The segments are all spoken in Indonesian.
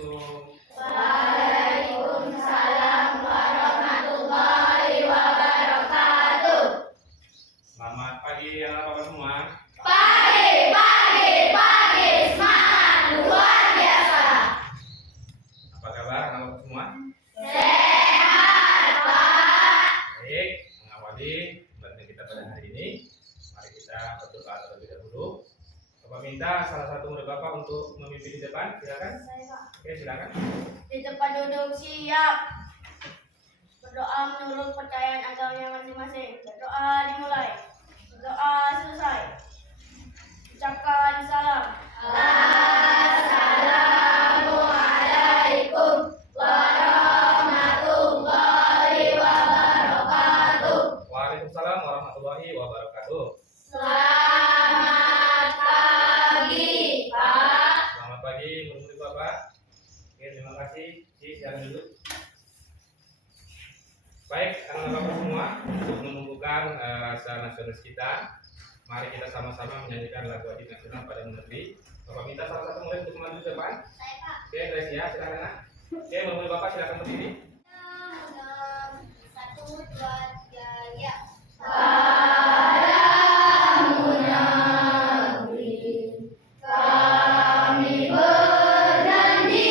Assalamualaikum. Waalaikumsalam warahmatullahi wabarakatuh. Selamat pagi anak-anak semua. Pagi, semangat luar biasa. Apa kabar anak-anak semua? Sehat, Pak. Baik, mengawali pembelajaran kita pada hari ini, mari kita berdoa terlebih dahulu. Bapak minta salah satu murid Bapak untuk memimpin di depan, silakan. Oke, silakan. Di tempat duduk siap. Berdoa menurut kepercayaan agamanya masing-masing. Berdoa dimulai. Berdoa selesai. Ucapkan salam. Assalamualaikum warahmatullahi wabarakatuh. Waalaikumsalam warahmatullahi wabarakatuh. Selamat pagi, Pak. Selamat pagi murid-murid Bapak. Oke, terima kasih. Silakan duduk. Baik, anak-anak Bapak semua, untuk menumbuhkan rasa nasionalis kita, mari kita sama-sama menyanyikan lagu wajib nasional pada negeri. Bapak minta salah satu murid untuk maju ke depan. Saya, Pak. Oke, Gracia, silakan nak. Oke, murid Bapak silakan berdiri. 1, 2, 3, ya. Kami berjanji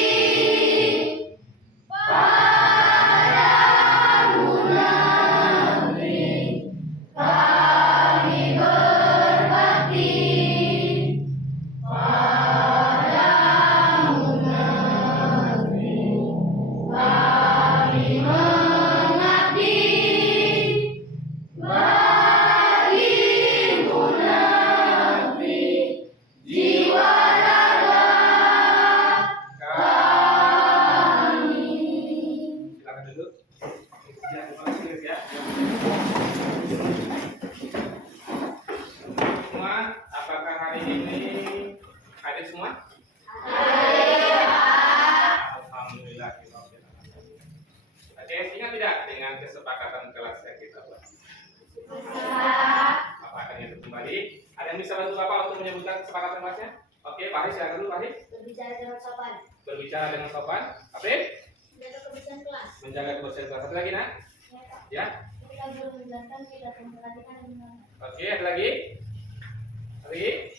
padamu negeri, kami berbakti padamu negeri, kami mengabdi bagimu negeri, jiwa raga kami. Silakan duduk. Ya, terima kasih Gracia. Semua, apakah hari ini hadir semua? Alhamdulillah. Oke, ingat tidak dengan kesepakatan kelas yang kita buat? Bapak akan ingat kembali. Ada yang bisa bantu Bapak untuk menyebutkan kesepakatan kelasnya? Oke, Pak Haris, silakan dulu Pak Haris. Berbicara dengan sopan. Berbicara dengan sopan. Afif, Menjaga kebersihan kelas. menjaga kebersihan kelas. Satu lagi, nak? Ya. Ketika guru menjelaskan, kita memperhatikan dan mendengar. Oke, ada lagi? Lagi?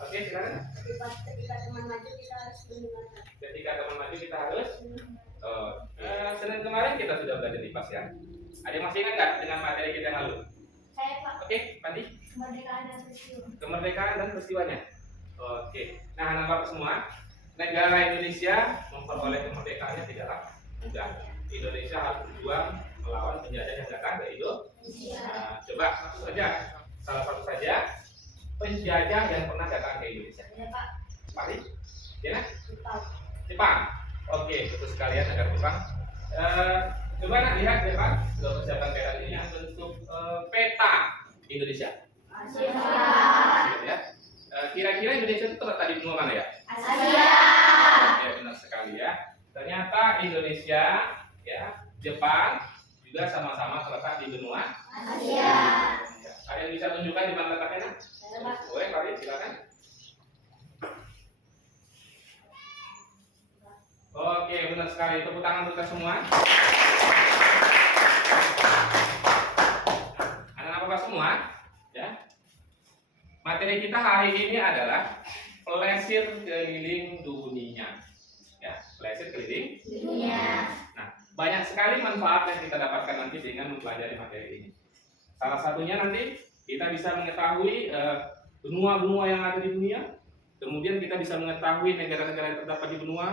Oke, silakan. Ketika teman maju, kita harus mendengarkan. Ketika teman maju kita harus. Senin kemarin kita sudah belajar di PAS ya. Ada yang masih ingat nggak dengan materi kita yang lalu? Saya, Pak. Oke, Pandi. Kemerdekaan dan peristiwa. Kemerdekaan dan peristiwanya. Oke. Nah, anak-anak semua, negara Indonesia memperoleh kemerdekaannya tidaklah mudah. Indonesia harus berjuang melawan penjajah yang datang ke Indonesia. Nah, coba salah satu saja penjajah yang pernah datang ke Indonesia. Ya, Pak. Pandi, ya nak? Jepang. Jepang. Oke, betul sekalian negara Jepang. Coba nak lihat ya Pak, sudah persiapan peta ini bentuk peta Indonesia. Asia. Ya. Kira-kira Indonesia itu terletak di benua mana ya? Asia. Ya benar sekali ya. Ternyata Indonesia, ya, Jepang juga sama-sama terletak di benua Asia. Ya. Ada yang bisa tunjukkan di mana letaknya? Nak? Saya, Pak. Boleh, Pak, silakan. Oke, benar sekali. Tepuk tangan untuk kita semua. Anak-anak Bapak semua, ya. Materi kita hari ini adalah pelesir keliling dunia. Ya, pelesir keliling. Dunia. Nah, banyak sekali manfaat yang kita dapatkan nanti dengan mempelajari materi ini. Salah satunya nanti kita bisa mengetahui benua-benua yang ada di dunia. Kemudian kita bisa mengetahui negara-negara yang terdapat di benua,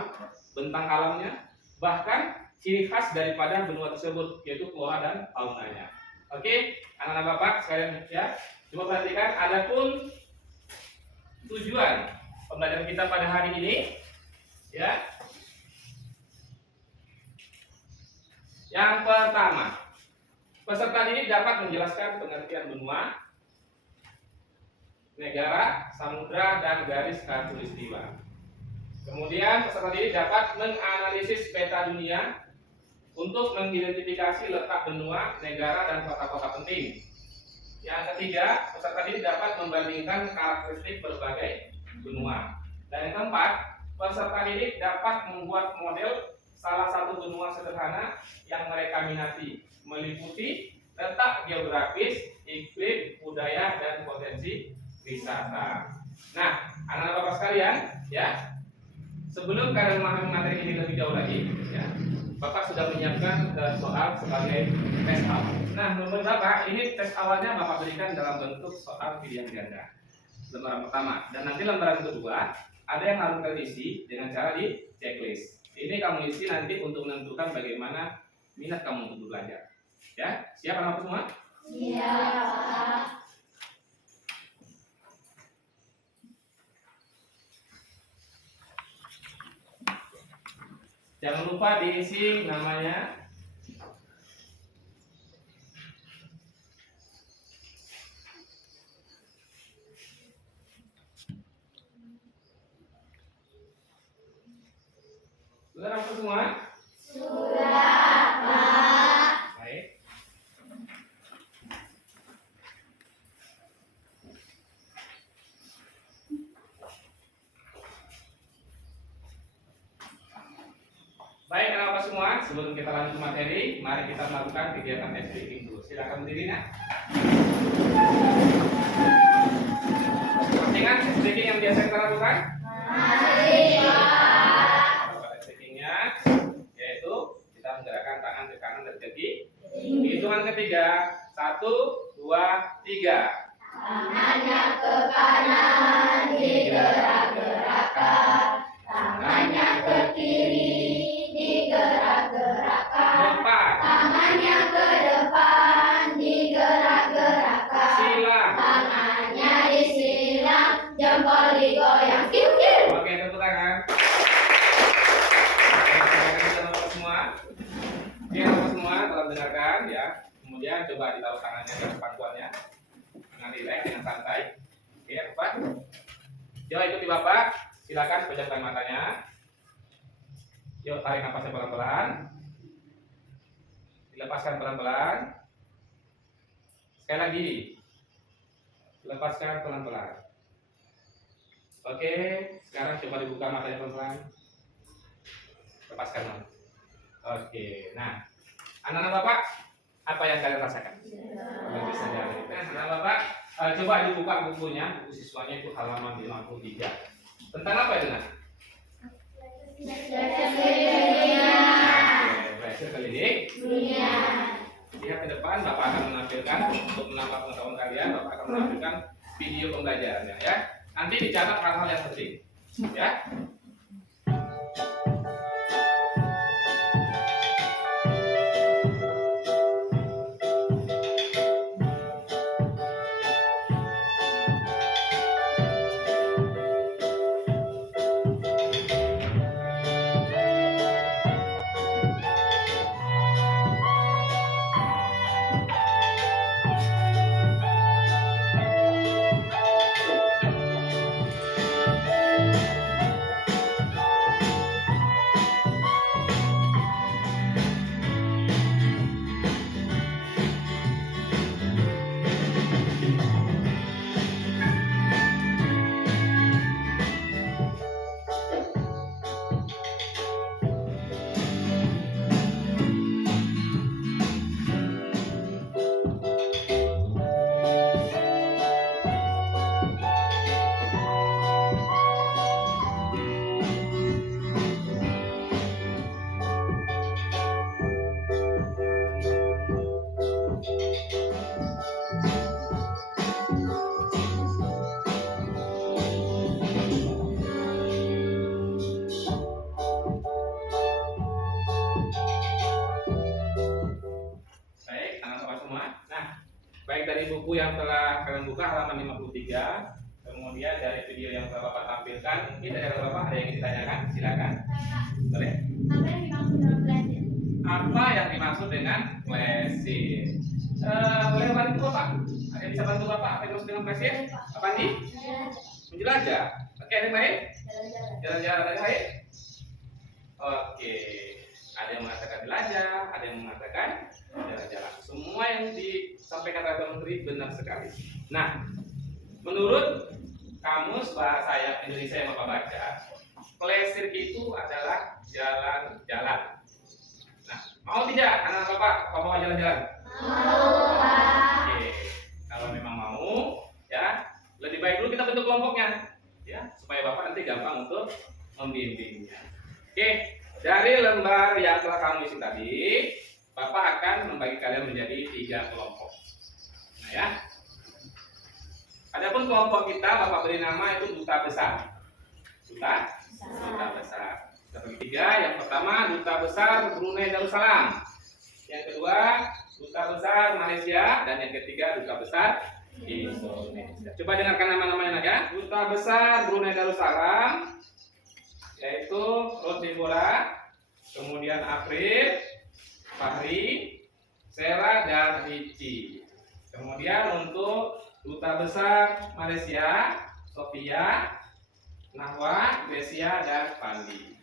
bentang alamnya, bahkan ciri khas daripada benua tersebut, yaitu flora dan faunanya. Oke, anak-anak Bapak sekalian ya, coba perhatikan. Adapun tujuan pembelajaran kita pada hari ini, ya. Yang pertama, peserta didik dapat menjelaskan pengertian benua, negara, samudra, dan garis khatulistiwa. Kemudian peserta didik dapat menganalisis peta dunia untuk mengidentifikasi letak benua, negara, dan kota-kota penting. Yang ketiga, peserta didik dapat membandingkan karakteristik berbagai benua. Dan yang keempat, peserta didik dapat membuat model salah satu benua sederhana yang mereka minati, meliputi letak geografis, iklim, budaya, dan potensi wisata. Nah, anak-anak bapak sekalian, ya, sebelum kalian memahami materi ini lebih jauh lagi, ya, bapak sudah menyiapkan soal sebagai tes awal. Nah, menurut bapak, ini tes awalnya bapak berikan dalam bentuk soal pilihan ganda, lembaran pertama, dan nanti lembaran kedua ada yang harus kalian isi dengan cara di checklist. Ini kamu isi nanti untuk menentukan bagaimana minat kamu untuk belajar. Ya, siap anak semua? Siap. Jangan lupa diisi namanya, sudah apa semua? Sudah, Pak. Baik. Baik, anak-anak semua, sebelum kita lanjut ke materi, mari kita melakukan kegiatan speaking dulu. Silakan berdiri, Nak. Masih ingat speaking yang biasa kita lakukan? Masih, Pak. Speakingnya yaitu kita menggerakkan tangan ke kanan dan ke kiri. Hitungan ketiga, 1, 2, 3. Tangannya ke kanan, digerak-gerakkan. Tangannya ke kiri, digerak-gerakkan. Depan. Tangannya ke depan, digerak-gerakkan. Silang. Tangannya disilang, jempol digoyang. Kiu-kiu. Oke, tepuk tangan. Oke, silakan teman-teman semua. Oke, teman-teman semua telah mendengarkan ya. Kemudian coba ditaruh tangannya di atas pangkuannya dengan rileks, dengan santai. Oke, Bapak. Coba ikuti Bapak. Silakan pejamkan matanya. Yuk, tarik nafasnya pelan-pelan. Dilepaskan pelan-pelan. Sekali lagi. Lepaskan pelan-pelan. Oke, sekarang coba dibuka matanya pelan-pelan. Lepaskan mata. Oke, nah, anak-anak Bapak, apa yang kalian rasakan? Bisa jadi. Nah, anak-anak Bapak, coba dibuka bukunya, buku siswanya itu halaman 53. Tentang apa itu, Nak? Belajar keliling Dunia. Lihat ke depan, Bapak akan menampilkan untuk menambah pengetahuan kalian. Bapak akan menampilkan video pembelajarannya, ya. Nanti dicatat hal-hal yang penting, ya. Baik dari buku yang telah kalian buka halaman 53, kemudian dari video yang telah Bapak tampilkan, mungkin dari Bapak ada yang ditanyakan, silakan. Boleh. Apa yang dimaksud dengan belajar? Apa yang dimaksud dengan flashing? Boleh bantu Bapak? Ada yang bisa bantu Bapak? Apa yang dimaksud dengan flashing? Apa nih? Menjelajah. Oke, ada yang lain? Jalan-jalan ada yang lain? Oke. Ada yang mengatakan jelajah, ada yang mengatakan jalan-jalan. Semua yang disampaikan oleh Pak Menteri benar sekali. Nah, menurut kamus bahasa Indonesia yang Bapak baca, plesir itu adalah jalan-jalan. Nah, mau tidak anak bapak bawa jalan-jalan? Mau, Pak. Oke, kalau memang mau, ya lebih baik dulu kita bentuk kelompoknya, ya supaya bapak nanti gampang untuk membimbingnya. Oke, dari lembar yang telah kamu isi tadi, bapak akan membagi kalian menjadi 3 kelompok. Nah ya, adapun kelompok kita bapak beri nama itu duta besar. Duta besar. Kita bagi 3. Yang pertama duta besar Brunei Darussalam. Yang kedua duta besar Malaysia dan yang ketiga duta besar Indonesia. Coba dengarkan nama-namanya ya. Duta besar Brunei Darussalam yaitu Rodebola, kemudian April, Fahri, Sera dan Ricci. Kemudian untuk duta besar Malaysia, Sofia, Nahwa, Gresia dan Pandi.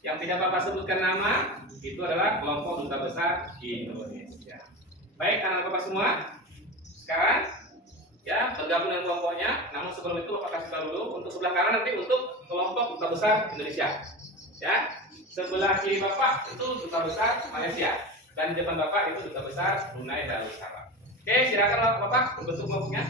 Yang tidak bapak sebutkan nama itu adalah kelompok duta besar Indonesia. Baik anak bapak semua, sekarang ya bergabung dengan kelompoknya. Namun sebelum itu bapak kasih tahu dulu untuk sebelah kanan nanti untuk kelompok duta besar Indonesia. Ya, sebelah kiri bapak itu duta besar Malaysia dan di depan bapak itu duta besar Brunei Darussalam. Oke, silakan bapak dibentuk kelompoknya.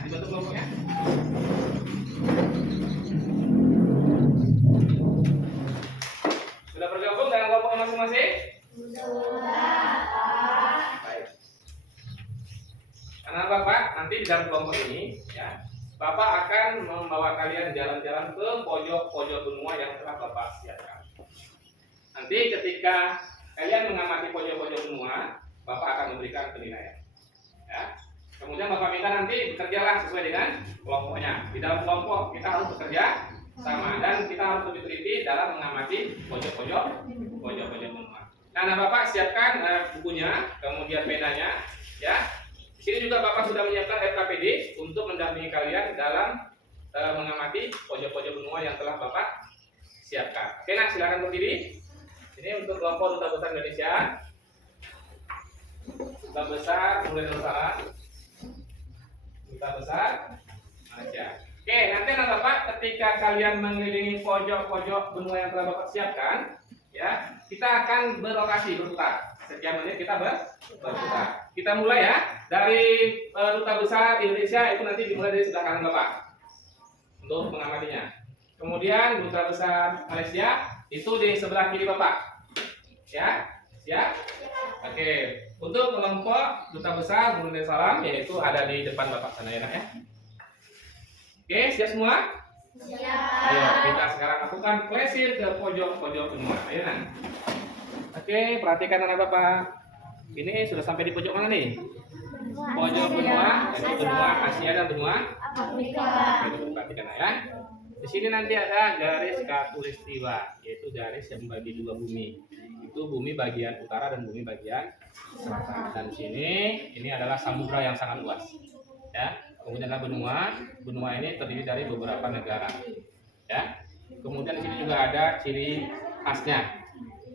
Sudah bergabung dengan kelompoknya masing-masing? Baik. Karena bapak nanti di dalam kelompok ini, ya, bapak akan membawa kalian jalan-jalan ke pojok-pojok benua yang telah bapak siapkan. Nanti ketika kalian mengamati pojok-pojok benua, bapak akan memberikan penilaian. Ya. Kemudian bapak minta nanti bekerjalah sesuai dengan kelompoknya. Di dalam kelompok kita harus bekerja sama dan kita harus lebih teliti dalam mengamati pojok-pojok benua. Nah, bapak siapkan bukunya, kemudian penanya, ya. Di sini juga bapak sudah menyiapkan RKPD untuk mendampingi kalian dalam mengamati pojok-pojok benua yang telah bapak siapkan. Oke, nah silakan berdiri. Ini untuk kelompok duta besar Indonesia, duta besar Brunei Darussalam, duta besar Malaysia. Oke, nanti anak bapak ketika kalian mengelilingi pojok-pojok benua yang telah bapak siapkan, ya, kita akan berlokasi berputar. Setiap menit kita berputar. Kita mulai ya dari duta besar Indonesia itu nanti dimulai dari sebelah kanan bapak untuk mengamatinya. Kemudian duta besar Malaysia itu di sebelah kiri bapak. Ya, siap? Oke, untuk kelompok duta besar Brunei Darussalam yaitu ada di depan bapak sana ya, ya. Oke, siap semua? Siap. Ayo kita sekarang lakukan plesir ke pojok-pojok benua. Ayo nah. Oke, perhatikan anak bapak. Ini sudah sampai di pojok mana nih? Pojok benua, benua Asia dan benua Afrika. Oke, perhatikan ya. Di sini nanti ada garis khatulistiwa, yaitu garis yang membagi 2 bumi. Itu bumi bagian utara dan bumi bagian selatan. Dan di sini ini adalah samudra yang sangat luas. Ya. Kemudian ada benua ini terdiri dari beberapa negara. Ya. Kemudian di sini juga ada ciri khasnya.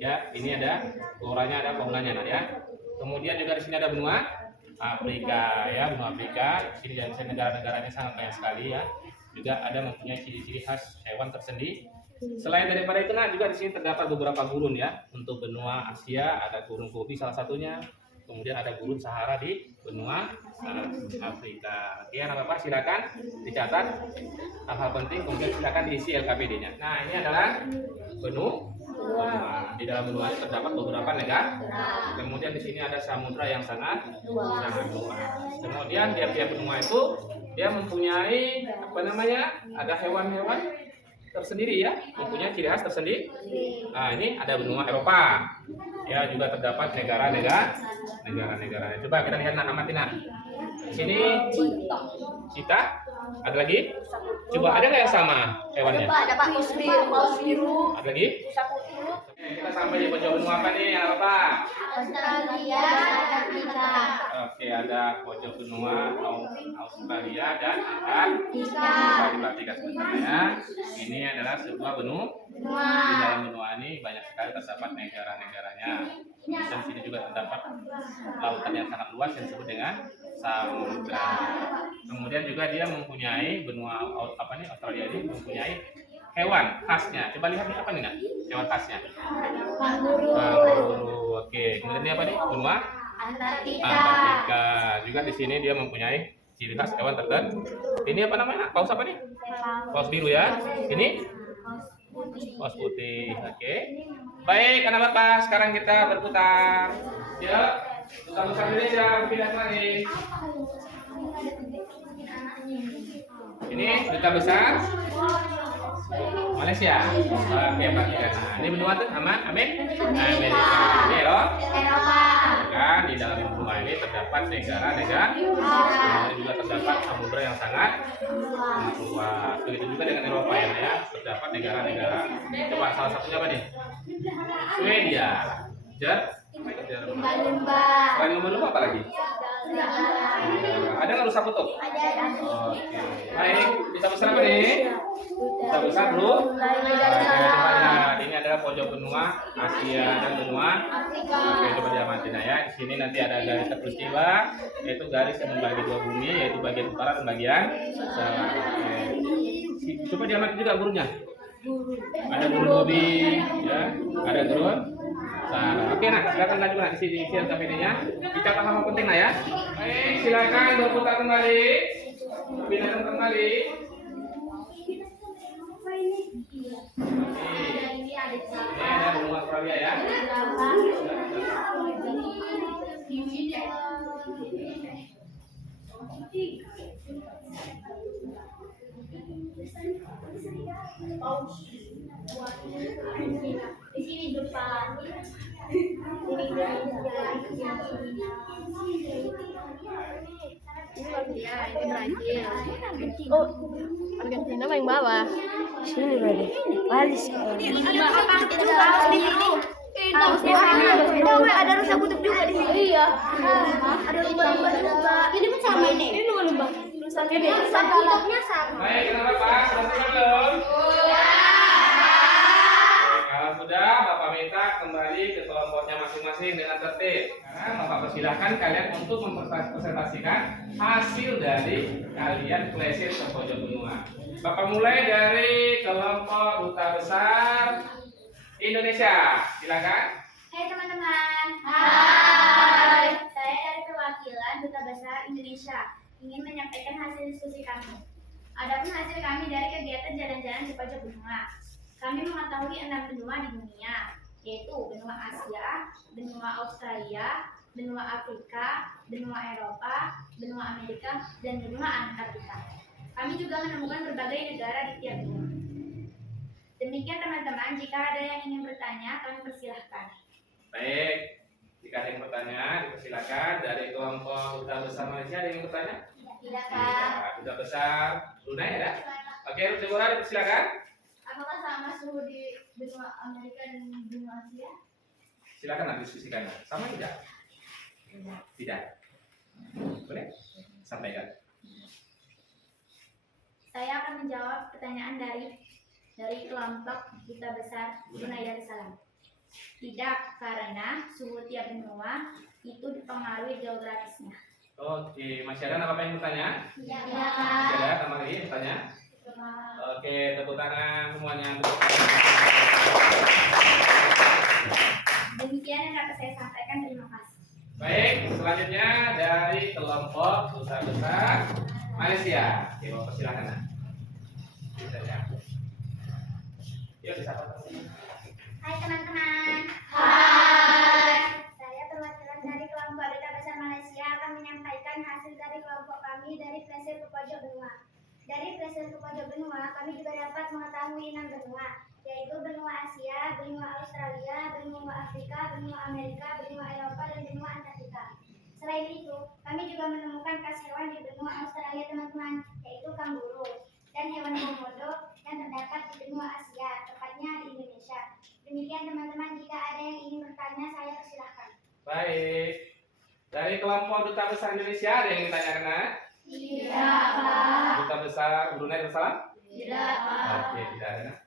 Ya, ini ada floranya, ada faunanya, nah ya. Kemudian juga di sini ada benua Afrika, ya, benua Afrika. Di sini negara-negaranya sangat banyak sekali ya. Juga ada mempunyai ciri-ciri khas hewan tersendiri. Selain daripada itu, nah juga di sini terdapat beberapa gurun ya. Untuk benua Asia ada gurun Gobi salah satunya. Kemudian ada gurun Sahara di benua Afrika. Oke, anak bapak silakan dicatat hal-hal penting. Kemudian silakan diisi LKPD-nya. Nah, ini adalah benua. Di dalam benua ini terdapat beberapa negara. Kemudian di sini ada samudra yang sangat luas. Kemudian tiap-tiap benua itu dia mempunyai ada hewan-hewan tersendiri ya, mempunyai ciri khas tersendiri. Nah, ini ada benua Eropa. Ya, juga terdapat negara-negara. Coba kita lihat amatina. Di sini cita. Ada lagi? Coba ada nggak yang sama hewannya? Ada Pak paus biru. Ada lagi? Oke, kita sampai di pojok benua apa nih, apa? Australia, Antartika. Oke, ada pojok benua Australia dan Antartika. Diperhatikan sebentar ya. Ini adalah sebuah benua. Di dalam benua ini banyak sekali terdapat negara-negaranya. Dan sini juga terdapat lautan yang sangat luas yang disebut dengan samudra. Kemudian juga dia mempunyai benua Australia ini mempunyai hewan khasnya. Coba lihat nih apa nih nak? Hewan khasnya. Kanguru. Kanguru. Oke. Kemudian ini apa nih? Benua Antartika. Antartika. Juga di sini dia mempunyai ciri khas hewan tertentu. Ini apa namanya? Paus apa nih? Paus biru ya. Ini paus putih. Oke. Baik, anak bapak. Sekarang kita berputar. Ya. Duta Besar Indonesia berpindah lagi. Ini Duta Besar Malaysia. Oke, Pak. Nah, ini benua tuh sama Amerika. Ini loh. Eropa. Kan di dalam benua ini terdapat negara-negara. Kemudian juga terdapat samudra yang sangat luas. Begitu juga dengan Eropa ya. Terdapat negara-negara. Coba salah satunya apa nih? Swedia. Lumba-lumba. Selain lumba-lumba apa lagi? Ada nggak rusa kutub? Ada. Oke. Baik, Duta Besar apa nih? Duta Besar bro. Nah, ini adalah pojok benua Asia dan benua Afrika. Oke, coba diamati nah ya. Di sini nanti ada garis khatulistiwa, yaitu garis yang membagi dua bumi, yaitu bagian utara dan bagian selatan. Oke. Coba diamati juga gurunya. Ada guru Bobi, ya. Ada guru Sarah. Oke, nah silakan lanjut nah di sini KPD-nya. Dicatat hal penting nah ya. Baik, silakan berputar kembali. Pindah kembali. Ini ada benua Australia ya. Di sini Jepang. Oh, Argentina paling bawah. Sini berarti. Paris. Ada rusa kutub juga di sini. Iya. Ada lumba-lumba juga. Ini pun sama ini. Ini lumba-lumba. Rusa kutubnya sama. Baik, kenapa Pak? Sudah belum? Kalau sudah, Bapak minta kembali ke kelompoknya masing-masing dengan tertib. Karena Bapak persilahkan kalian untuk mempresentasikan hasil dari kalian flashing ke pojok benua. Bapak mulai dari kelompok Duta Besar Indonesia. Silakan. Hai teman-teman. Hai. Saya dari perwakilan Duta Besar Indonesia ingin menyampaikan hasil diskusi kami. Adapun hasil kami dari kegiatan jalan-jalan di pojok benua. Kami mengetahui 6 benua di dunia, yaitu benua Asia, benua Australia, benua Afrika, benua Eropa, benua Amerika, dan benua Antartika. Kami juga menemukan berbagai negara di tiap benua. Demikian teman-teman, jika ada yang ingin bertanya, kami persilahkan. Baik, jika ada yang bertanya, dipersilakan. Dari kelompok Duta Besar Malaysia ada yang bertanya? Tidak, Kak. Duta Besar Brunei ada? Oke, Ruth Deborah dipersilakan. Apakah sama suhu di benua Amerika dan benua Asia? Silakan nanti diskusikan. Sama tidak? Tidak. Boleh? Sampaikan. Saya akan menjawab pertanyaan dari kelompok Duta Besar Brunei Darussalam. Tidak, karena suhu tiap benua itu dipengaruhi geografisnya. Oke, masih ada apa yang bertanya? Tidak. Masih ada tambah lagi yang bertanya? Oke, tepuk tangan semuanya. Demikian yang dapat saya sampaikan. Terima kasih. Baik, selanjutnya dari kelompok Duta Besar Malaysia. Oke, Bapak silakan. Nah. Bisa ya. Yuk, bisa Pak. Hai teman-teman. Hai. Saya perwakilan dari kelompok Duta Besar Malaysia akan menyampaikan hasil dari kelompok kami dari Placer ke pojok benua. Dari Placer ke pojok benua, kami juga dapat mengetahui 6 benua, yaitu benua Asia, benua Australia, benua Afrika, benua Amerika, benua Eropa, dan benua Antartika. Selain itu, kami juga menemukan khas hewan di benua Australia teman-teman, yaitu kanguru, dan hewan komodo yang terdapat di benua Asia, tepatnya di Indonesia. Demikian teman-teman, jika ada yang ingin bertanya, saya persilahkan. Baik. Dari kelompok Duta Besar Indonesia ada yang ditanyakan? Nah? Tidak, Pak. Duta Besar Brunei Darussalam? Tidak, Pak. Oke, tidak ada. Nah.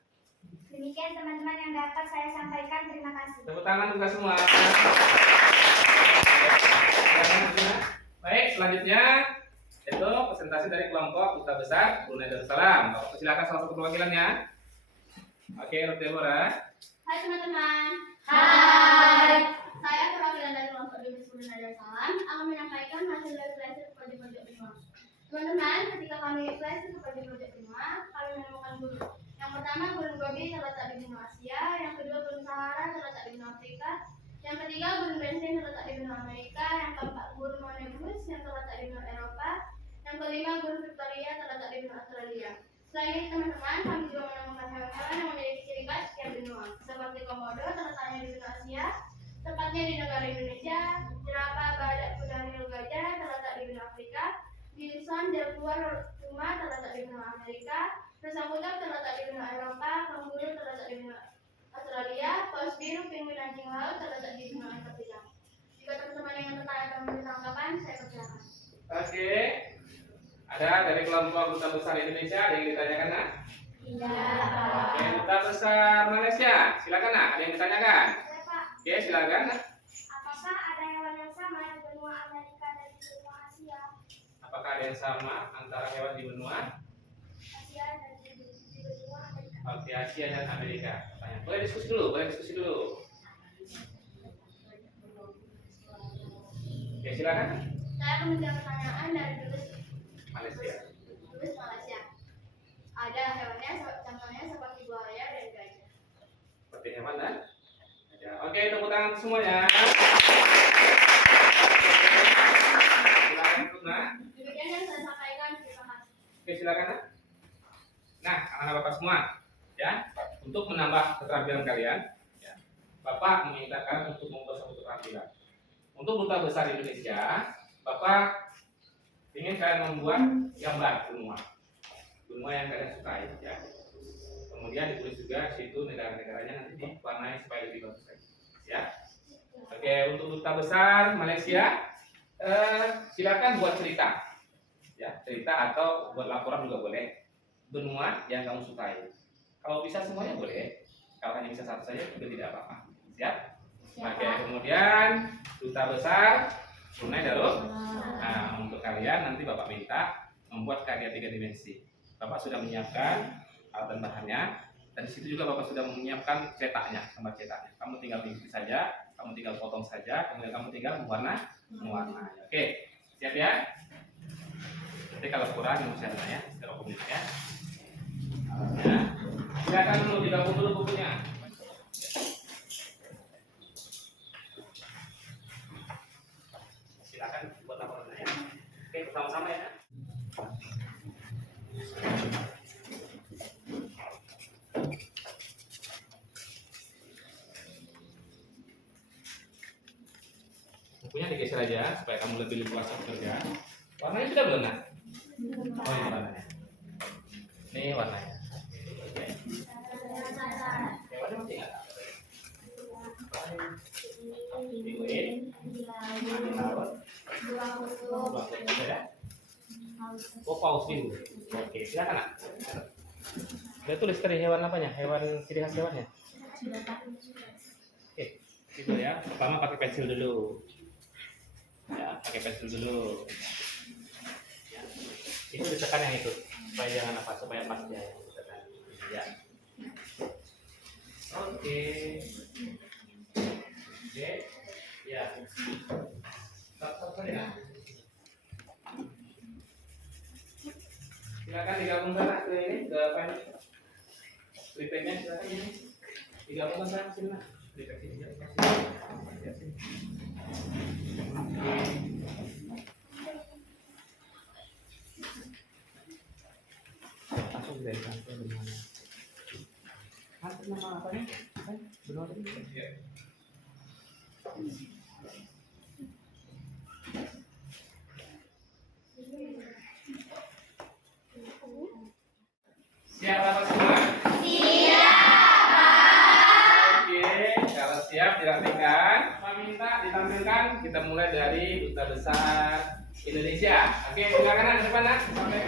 Demikian teman-teman yang dapat saya sampaikan. Terima kasih. Tepuk tangan untuk kita semua. Baik, selanjutnya itu presentasi dari kelompok Duta Besar Brunei Darussalam. Silakan salah satu perwakilannya. Oke, Deborah. Hai teman-teman. Hai. Saya perwakilan dari kelompok 2010 Darussalam akan menyampaikan hasil dari belajar ke pojok-pojok benua. Teman-teman, ketika kami belajar ke pojok-pojok benua, kami menemukan gunung. Yang pertama, Gunung Gobi terletak di benua Asia. Yang kedua, Gunung Sahara terletak di benua Afrika. Yang ketiga, Gunung Bensin terletak di benua Amerika. Yang keempat, Gunung Monebus yang terletak di benua Eropa. Yang kelima, Gunung Victoria terletak di benua Australia. Selain itu, teman-teman, kami juga menemukan hewan-hewan yang memiliki ciri khas setiap benua, seperti komodo terletaknya di benua Asia, tepatnya di negara Indonesia. Jerapah, badak, kuda, nil, gajah terletak di benua Afrika. Bison, jaguar, puma terletak di benua Amerika. Rusa kutub terletak di benua Eropa. Kanguru terletak di benua Australia. Paus biru, penguin, anjing laut terletak di benua Antartika. Jika teman-teman ingin tertarik dalam penangkapan, saya persilakan. Oke. Ada dari kelompok Duta Besar Indonesia ada yang ditanyakan, Nak? Tidak. Oke, Duta Besar Malaysia, silakan, Nak. Ada yang ditanyakan? Saya, Pak. Oke, silakan, Nak. Apakah ada hewan yang sama di benua Amerika dan di benua Asia? Apakah ada yang sama antara hewan di benua Asia dan di benua Amerika. Oke, Asia dan Amerika? Boleh diskusi dulu, Oke, silakan. Saya akan menjawab pertanyaan dari Malaysia. Malaysia. Ada hewannya, contohnya seperti buaya dan gajah. Seperti hewan dan gajah. Oke, tepuk tangan semuanya. Silakan, Nak. Demikian yang saya sampaikan. Terima kasih. Oke, silakan, Nak. Nah, anak-anak Bapak semua, ya, untuk menambah keterampilan kalian, ya, Bapak memintakan untuk membuat satu keterampilan. Untuk Duta Besar Indonesia, Bapak ingin kalian membuat gambar benua yang kalian sukai, ya. Kemudian ditulis juga situ negara-negaranya, nanti diwarnai supaya lebih bagus lagi, ya. Oke, untuk Duta Besar Malaysia, silakan buat cerita, ya, cerita atau buat laporan juga boleh. Benua yang kamu sukai. Kalau bisa semuanya boleh. Kalau hanya bisa satu saja juga tidak apa-apa. Siap? Oke, kemudian Duta Besar Brunei Darul. Nah, untuk kalian nanti Bapak minta membuat karya 3 dimensi. Bapak sudah menyiapkan alat dan bahannya, dan di situ juga Bapak sudah menyiapkan cetaknya, gambar cetaknya. Kamu tinggal pilih saja, kamu tinggal potong saja, kemudian kamu tinggal mewarnai. Oke, siap ya? Nanti kalau kurang yang bisa ya, secara umum ya. Ya. Silakan dulu digabung dulu bukunya. Silakan buat laporannya ya. Oke, bersama-sama ya. Bukunya digeser aja supaya kamu lebih leluasa bekerja. Warnanya sudah belum, Nak? Oh, ini warnanya. Ini warnanya. Hewannya masih nggak? Penguin, anjing laut, ya. Oh, paus biru. Oke, silakan, Nak. Udah tulis tadi hewan apanya? Hewan ciri khas hewannya. Oke, gitu ya. Pertama pakai pensil dulu. Ya, pakai pensil dulu. Ya. Itu ditekan yang itu supaya jangan apa, supaya pas dia. Ya. Oke. Oke. Ya. Stop ya. Silakan digabungkan ke ini, ke apa ini? Tripeknya silakan ini. Digabungkan sana sini. Tripek ini ya. Langsung dari kantor dengan nama apa nih? Benar tadi? Ya. Siap apa semua? Siap. Oke, kalau siap dirapikan. Kami minta ditampilkan. Kita mulai dari Duta Besar Indonesia. Oke, silakan Nak, depan Nak. Sampai.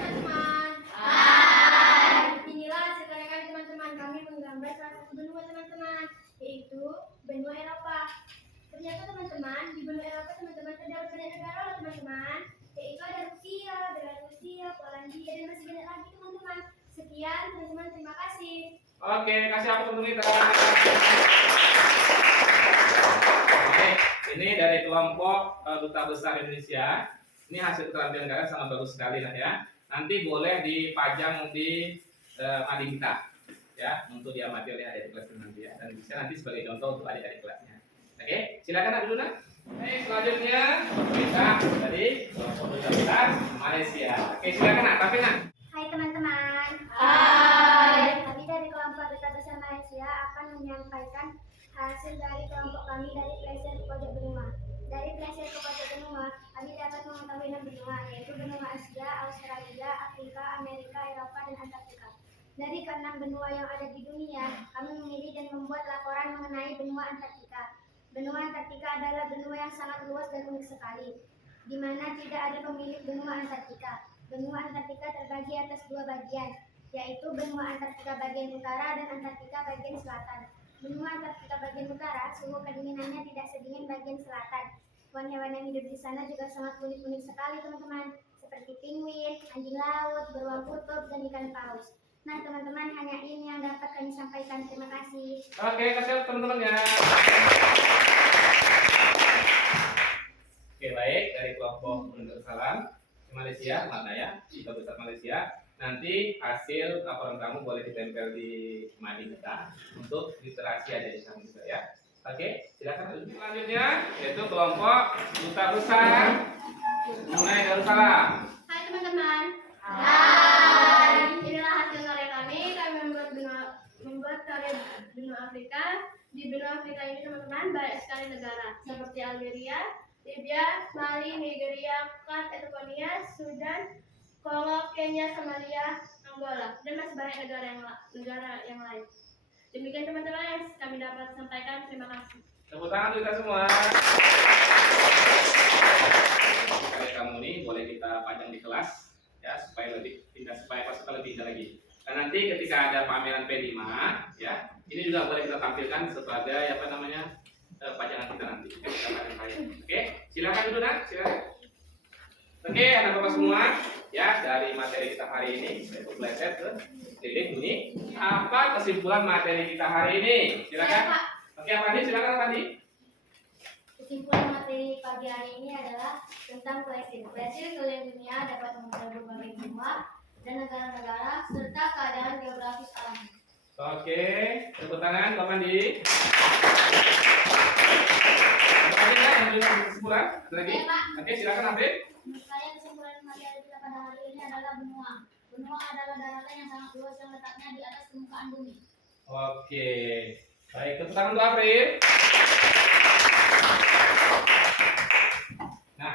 Inilah hasil karya kami teman-teman. Kami menggambar salah satu benua teman-teman, yaitu benua Eropa. Ternyata teman-teman, di benua Eropa teman-teman terdapat banyak negara loh teman-teman, yaitu ada Rusia, Belarusia, Polandia, dan masih banyak lagi teman-teman. Sekian teman-teman, terima kasih. Oke, kasih aku tepuk tangan. Oke, ini dari kelompok Duta Besar Indonesia. Ini hasil keterampilan kalian sangat bagus sekali nah ya. Nanti boleh dipajang di mading kita ya, untuk diamati oleh adik kelas nanti ya, dan bisa nanti sebagai contoh untuk adik-adik kelasnya. Oke, silakan Nak dulu Nak. Baik, selanjutnya kita dari kelompok Duta Besar Malaysia. Oke, silakan Nak, tapi Nak. Hai teman-teman. Hai. Kami dari kelompok Duta Besar Malaysia akan menyampaikan hasil dari kelompok kami dari Plesir ke Pojok Benua. Dari Plesir ke Pojok Benua, kami dapat mengetahui 6 benua, yaitu benua Asia, Australia, Afrika, Amerika, Eropa, dan Antartika. Dari ke-6 benua yang ada di dunia, kami memilih dan membuat laporan mengenai benua Antartika. Benua Antartika adalah benua yang sangat luas dan unik sekali, di mana tidak ada pemilik benua Antartika. Benua Antartika terbagi atas 2 bagian, yaitu benua Antartika bagian utara dan Antartika bagian selatan. Benua Antartika bagian utara, suhu kedinginannya tidak sedingin bagian selatan. Hewan-hewan yang hidup di sana juga sangat unik-unik sekali teman-teman, seperti penguin, anjing laut, beruang kutub, dan ikan paus. Nah teman-teman, hanya ini yang dapat kami sampaikan. Terima kasih. Oke, kasih teman-teman ya. Oke, baik, dari kelompok Menurut Salam Malaysia, mana ya, Duta Besar Malaysia. Nanti hasil laporan kamu boleh ditempel di mading kita untuk literasi ada di sana juga ya. Oke, silakan. Selanjutnya yaitu kelompok Duta Besar Brunei Darussalam. Hai teman-teman. Hai. Inilah hasil karya kami. Kami membuat karya benua Afrika. Di benua Afrika ini teman-teman banyak sekali negara seperti Algeria, Libya, Mali, Nigeria, Chad, Ethiopia, Sudan, Kongo, Kenya, Somalia, Angola, dan masih banyak negara yang lain. Demikian teman-teman yang kami dapat sampaikan. Terima kasih. Tepuk tangan kita semua. Karya kamu ini boleh kita pajang di kelas ya, supaya lebih indah, supaya peserta lebih indah lagi. Dan nanti ketika ada pameran P5 ya, ini juga boleh kita tampilkan sebagai apa namanya pajangan kita nanti. Oke, silakan dulu Nak, silakan. Oke, anak-anak semua ya, dari materi kita hari ini yaitu belajar ke Lilin bunyi. Apa kesimpulan materi kita hari ini? Silakan. Oke, Pak Andi, silakan Pak Andi. Kesimpulan materi pagi hari ini adalah tentang Plesir. Plesir keliling dunia dapat mengetahui berbagai benua dan negara-negara serta keadaan geografis alam. Oke, tepuk tangan Pak Andi. Pak Andi ya, yang juga kesimpulan? Ada lagi? Iya, Pak. Oke, silakan Abid. Menurut saya kesimpulan materi kita pada hari ini adalah benua. Benua adalah daratan yang sangat luas yang letaknya di atas permukaan bumi. Oke, baik, tepuk tangan untuk April. Nah,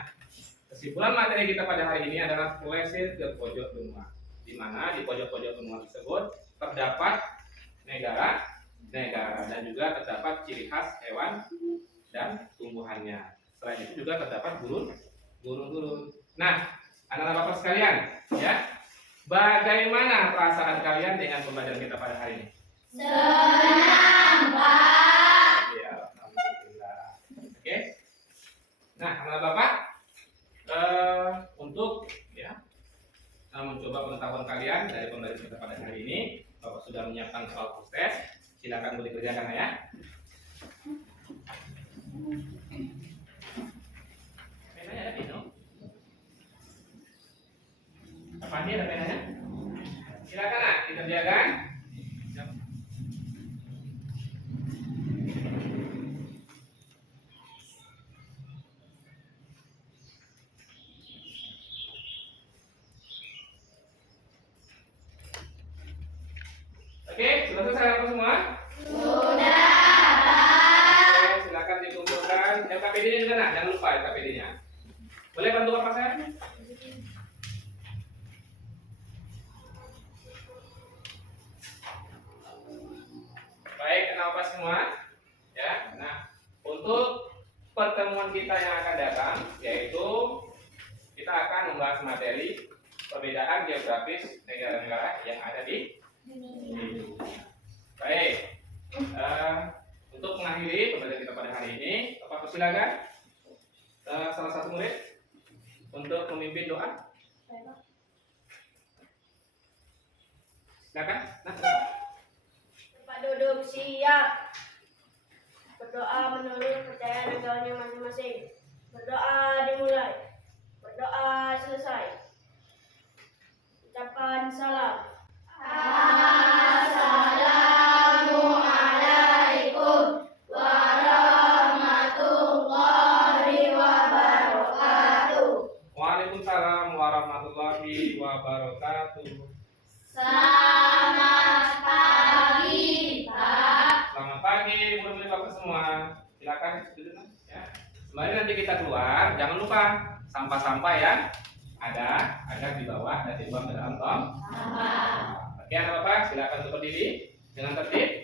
kesimpulan materi kita pada hari ini adalah Plesir ke pojok benua, di mana di pojok-pojok benua tersebut terdapat negara dan juga terdapat ciri khas hewan dan tumbuhannya. Selain itu juga terdapat gurun. Nah, anak-anak bapak sekalian, ya, bagaimana perasaan kalian dengan pembelajaran kita pada hari ini? Senang, Pak. Ya, alhamdulillah. Oke. Nah, anak-anak bapak, untuk ya mencoba pengetahuan kalian dari pembelajaran kita pada hari ini, bapak sudah menyiapkan soal tes. Silakan boleh kerjakan ya. Penanya ada Pino? Apa ini ada penanya? Silakan Nak, dikerjakan. Oke, sudah selesai apa semua? Sudah, Oke, silakan dikumpulkan. Yang KPD-nya juga Nak, jangan lupa ya KPD-nya. Boleh bantu Bapak saya? Baik, kenapa semua? Ya, nah, untuk pertemuan kita yang akan datang, yaitu kita akan membahas materi perbedaan geografis negara-negara yang ada di Baik, untuk mengakhiri pembelajaran kita pada hari ini, Bapak persilakan salah satu murid untuk memimpin doa. Silakan. Nah, duduk siap. Berdoa menurut kepercayaan agamanya masing-masing. Berdoa dimulai. Berdoa selesai. Ucapkan salam. Assalamualaikum warahmatullahi wabarakatuh. Waalaikumsalam warahmatullahi wabarakatuh. Selamat pagi, Pak. Selamat pagi, mudah-mudahan Bapak semua. Silakan duduk, ya. Sembari nanti kita keluar, jangan lupa sampah-sampah yang ada di bawah dan dibuang ke dalam tong. Oke, anak Bapak, silakan untuk berdiri dengan tertib.